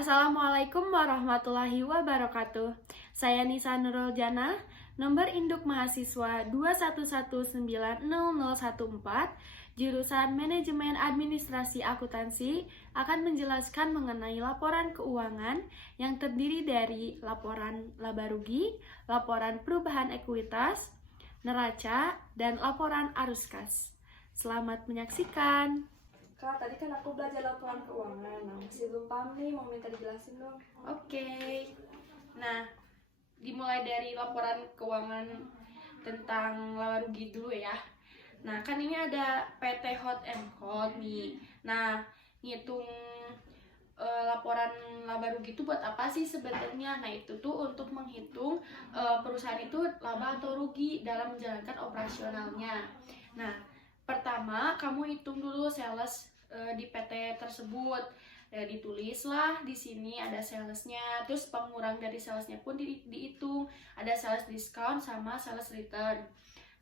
Assalamualaikum warahmatullahi wabarakatuh. Saya Nisa Nurul Jana, nomor induk mahasiswa 2119014, jurusan Manajemen Administrasi Akuntansi, akan menjelaskan mengenai laporan keuangan yang terdiri dari laporan laba rugi, laporan perubahan ekuitas, neraca, dan laporan arus kas. Selamat menyaksikan. Kak, tadi kan aku belajar laporan keuangan. Nah, masih belum paham nih, mau minta dijelasin dong. Oke. Nah, dimulai dari laporan keuangan tentang laba rugi dulu ya. Nah, kan ini ada PT Hot and Cold nih. Nah, ngitung laporan laba rugi itu buat apa sih sebenarnya? Nah, itu tuh untuk menghitung perusahaan itu laba atau rugi dalam menjalankan operasionalnya. Nah, pertama kamu hitung dulu sales di PT tersebut. Ya, ditulislah di sini ada salesnya, terus pengurang dari salesnya pun dihitung, ada sales discount sama sales return.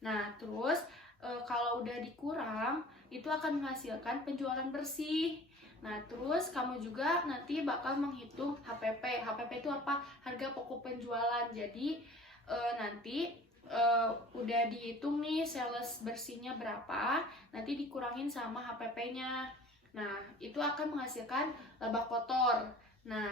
Nah, terus kalau udah dikurang itu akan menghasilkan penjualan bersih. Nah, terus kamu juga nanti bakal menghitung HPP. HPP itu apa? Harga pokok penjualan. Jadi nanti udah dihitung nih sales bersihnya berapa, nanti dikurangin sama HPP-nya. Nah, itu akan menghasilkan laba kotor. Nah,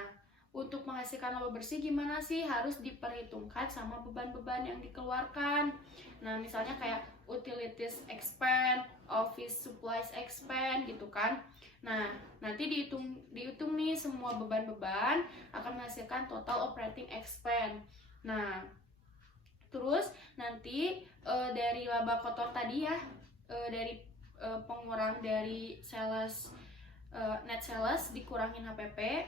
untuk menghasilkan laba bersih gimana sih? Harus diperhitungkan sama beban-beban yang dikeluarkan. Nah, misalnya kayak utilities expand, office supplies expand gitu kan. Nah, nanti dihitung nih semua beban-beban akan menghasilkan total operating expense. Nah, terus nanti dari laba kotor tadi ya, dari pengurang dari sales, net sales dikurangin HPP,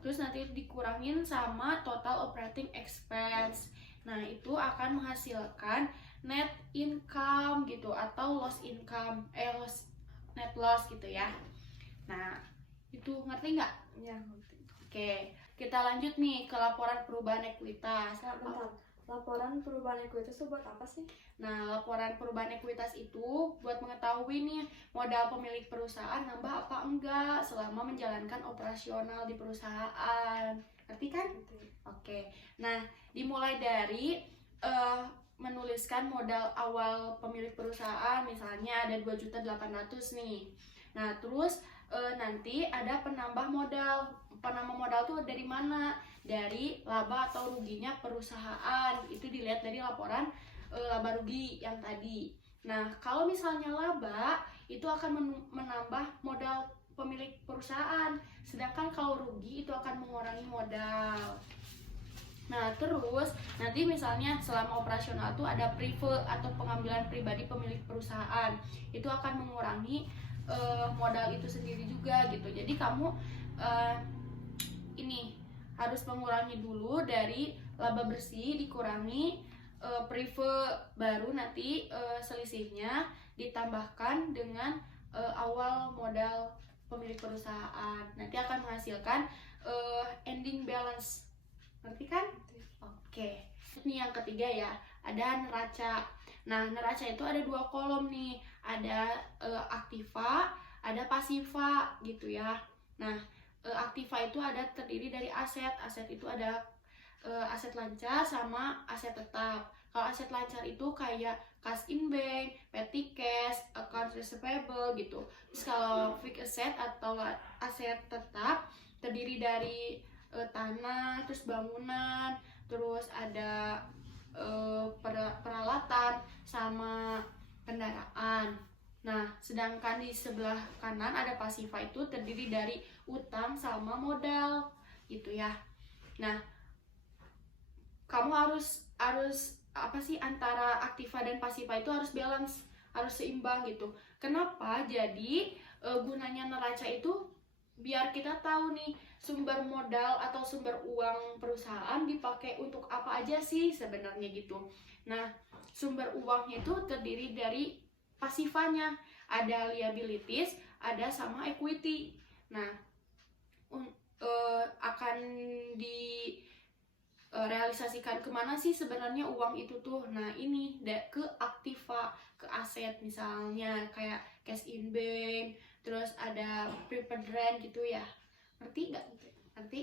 terus nanti dikurangin sama total operating expense. Nah, itu akan menghasilkan net income gitu atau loss income, net loss gitu ya. Nah, itu ngerti nggak? Ya, ngerti. Oke, kita lanjut nih ke laporan perubahan ekuitas. Kak, bentar. Laporan perubahan ekuitas itu buat apa sih? Nah, laporan perubahan ekuitas itu buat mengetahui nih modal pemilik perusahaan nambah apa enggak selama menjalankan operasional di perusahaan. Ngerti kan? Ngerti. Oke. Nah, dimulai dari menuliskan modal awal pemilik perusahaan, misalnya ada 2.800.000 nih. Nah, terus nanti ada penambah modal. Penambah modal tuh dari mana? Dari laba atau ruginya perusahaan. Itu dilihat dari laporan laba rugi yang tadi. Nah, kalau misalnya laba itu akan menambah modal pemilik perusahaan, sedangkan kalau rugi itu akan mengurangi modal. Nah, terus nanti misalnya selama operasional tuh ada prive atau pengambilan pribadi pemilik perusahaan, itu akan mengurangi modal itu sendiri juga gitu. Jadi kamu ini harus mengurangi dulu dari laba bersih dikurangi prive, baru nanti selisihnya ditambahkan dengan awal modal pemilik perusahaan. Nanti akan menghasilkan ending balance. Ngerti kan? Oke. Ini yang ketiga ya, ada neraca. Nah, neraca itu ada 2 kolom nih, ada aktiva, ada pasiva gitu ya. Nah, aktiva itu ada terdiri dari aset. Aset itu ada aset lancar sama aset tetap. Kalau aset lancar itu kayak cash in bank, petty cash, accounts receivable gitu. Terus kalau fixed asset atau aset tetap terdiri dari tanah, terus bangunan, terus ada peralatan sama kendaraan. Nah, sedangkan di sebelah kanan ada pasiva itu terdiri dari utang sama modal gitu ya. Nah, kamu harus apa sih, antara aktiva dan pasiva itu harus balance, harus seimbang gitu. Kenapa? Jadi gunanya neraca itu biar kita tahu nih sumber modal atau sumber uang perusahaan dipakai untuk apa aja sih sebenarnya gitu. Nah, sumber uangnya itu terdiri dari pasifanya, ada liabilities, ada sama equity. Nah, akan realisasikan kemana sih sebenarnya uang itu tuh? Nah, ini ke aktiva, ke aset, misalnya kayak cash in bank, terus ada prepaid rent gitu ya. Ngerti nggak? Ngerti?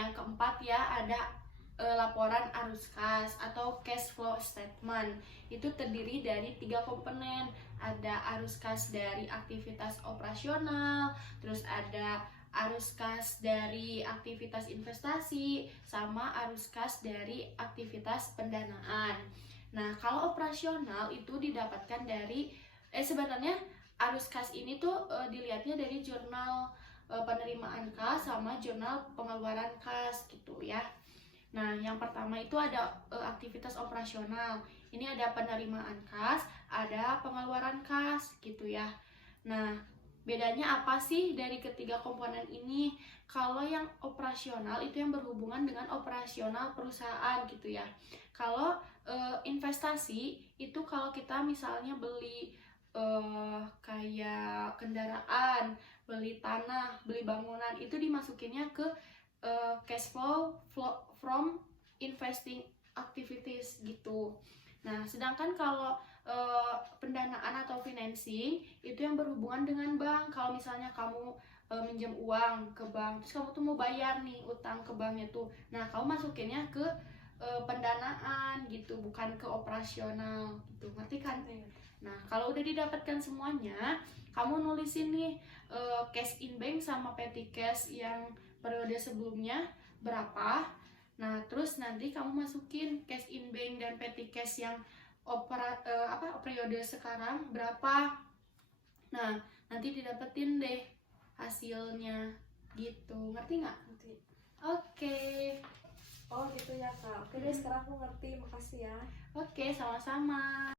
yang keempat ya ada laporan arus kas atau cash flow statement. Itu terdiri dari 3 komponen. Ada arus kas dari aktivitas operasional, terus ada arus kas dari aktivitas investasi, sama arus kas dari aktivitas pendanaan. Nah, kalau operasional itu didapatkan dari sebenarnya arus kas ini tuh dilihatnya dari jurnal penerimaan kas sama jurnal pengeluaran kas gitu ya. Nah, yang pertama itu ada aktivitas operasional. Ini ada penerimaan kas, ada pengeluaran kas gitu ya. Nah, bedanya apa sih dari ketiga komponen ini? Kalau yang operasional itu yang berhubungan dengan operasional perusahaan gitu ya. Kalau investasi itu kalau kita misalnya beli kayak kendaraan, beli tanah, beli bangunan, itu dimasukinnya ke cash flow from investing activities gitu. Nah, sedangkan kalau pendanaan atau financing itu yang berhubungan dengan bank. Kalau misalnya kamu minjem uang ke bank, terus kamu tuh mau bayar nih utang ke banknya tuh. Nah, kamu masukinnya ke pendanaan gitu, bukan ke operasional gitu. Ngerti kan? Nah, kalau udah didapatkan semuanya, kamu nulisin nih cash in bank sama petty cash yang periode sebelumnya berapa. Nah, terus nanti kamu masukin cash in bank dan petty cash yang periode sekarang berapa. Nah, nanti didapetin deh hasilnya gitu. Ngerti nggak? Nanti. Oke. Oh gitu ya Kak. Oke deh, sekarang aku ngerti. Makasih ya. Oke, sama-sama.